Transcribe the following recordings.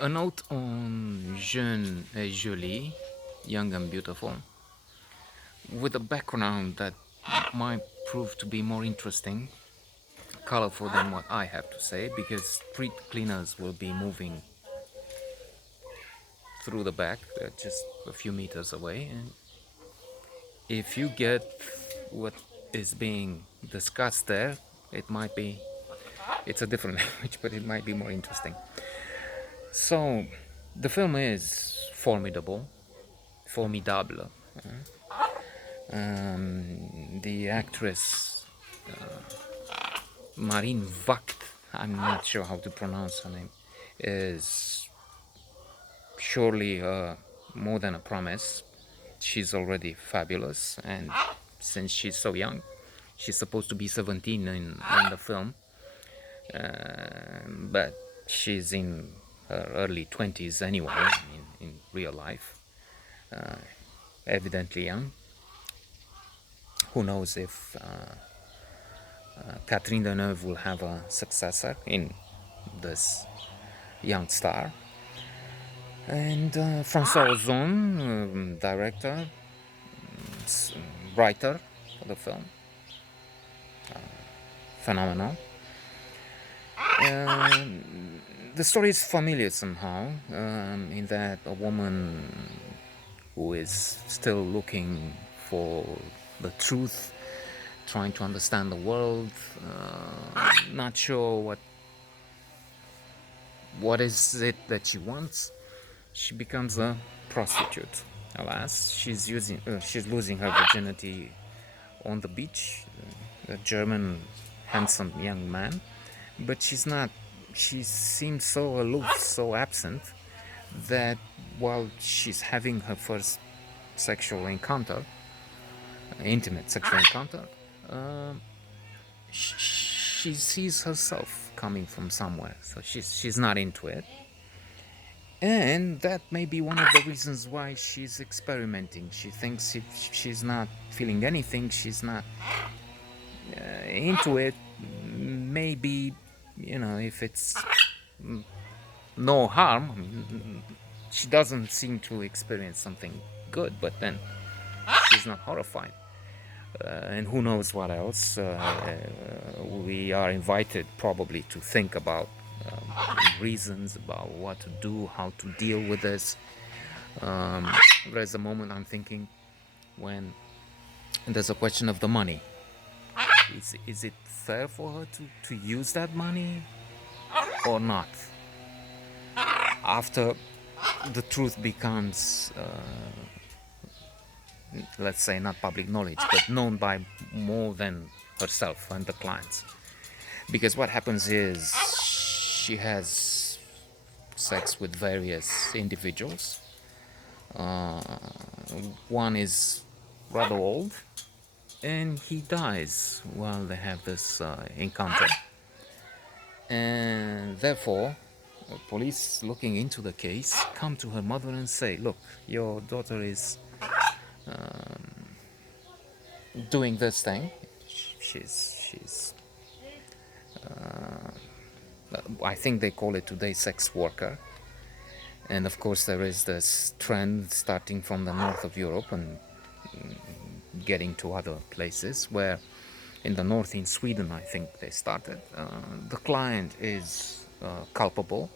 A note on Jeune et Jolie, young and beautiful, with a background that might prove to be more interesting, colorful than what I have to say, because street cleaners will be moving through the back, just a few meters away, and if you get what is being discussed there, it might be, it's a different language, but it might be more interesting. So, the film is formidable. The actress Marine Vakt, I'm not sure how to pronounce her name, is surely more than a promise. She's already fabulous, and since she's so young, she's supposed to be 17 in the film, but she's in her early 20s anyway, in real life, evidently young. Who knows if Catherine Deneuve will have a successor in this young star. And François Ozon, director, writer for the film, phenomenal. The story is familiar somehow, in that a woman who is still looking for the truth, trying to understand the world, not sure what is it that she wants. She becomes a prostitute. Alas, she's losing her virginity on the beach. A German, handsome young man, but she's not. She seems so aloof, so absent, that while she's having her first sexual encounter, intimate sexual encounter, she sees herself coming from somewhere. So she's not into it. And that may be one of the reasons why she's experimenting. She thinks if she's not feeling anything, she's not into it. Maybe, if it's no harm, she doesn't seem to experience something good, but then she's not horrified. And who knows what else. We are invited probably to think about reasons, about what to do, how to deal with this. There's a moment I'm thinking when there's a question of the money. Is it fair for her to use that money or not? After the truth becomes, let's say, not public knowledge, but known by more than herself and the clients. Because what happens is she has sex with various individuals. One is rather old, and he dies while they have this encounter. And therefore, police looking into the case come to her mother and say, look, your daughter is doing this thing. She's I think they call it today sex worker. And of course there is this trend starting from the north of Europe and getting to other places, where in the north, in Sweden, I think they started. The client is culpable,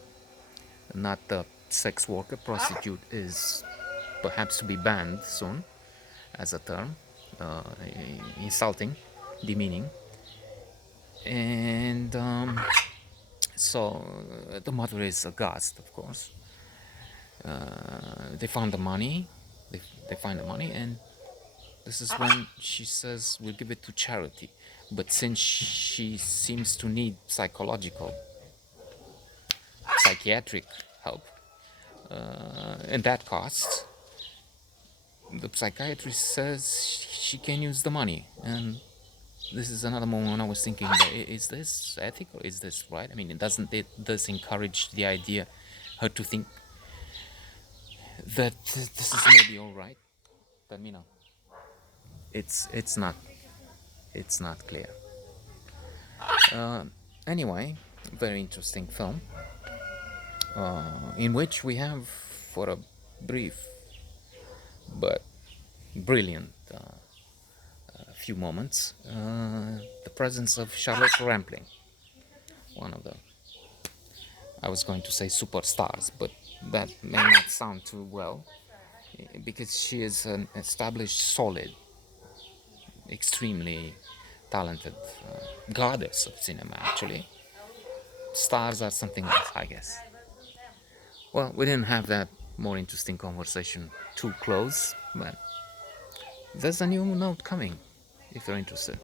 not the sex worker. Prostitute is perhaps to be banned soon as a term, insulting, demeaning. And so the mother is aghast, of course. They found the money, they find the money, and this is when she says, we'll give it to charity. But since she seems to need psychiatric help, and that costs, the psychiatrist says she can use the money. And this is another moment when I was thinking, is this ethical? Is this right? I mean, it does encourage the idea, her to think that this is maybe all right? But it's not clear. Anyway, very interesting film. in which we have, for a brief but brilliant few moments, the presence of Charlotte Rampling, one of the, I was going to say superstars, but that may not sound too well, because she is an established, solid, extremely talented goddess of cinema, actually. Stars are something else, I guess. Well, we didn't have that more interesting conversation too close, but there's a new note coming if you're interested.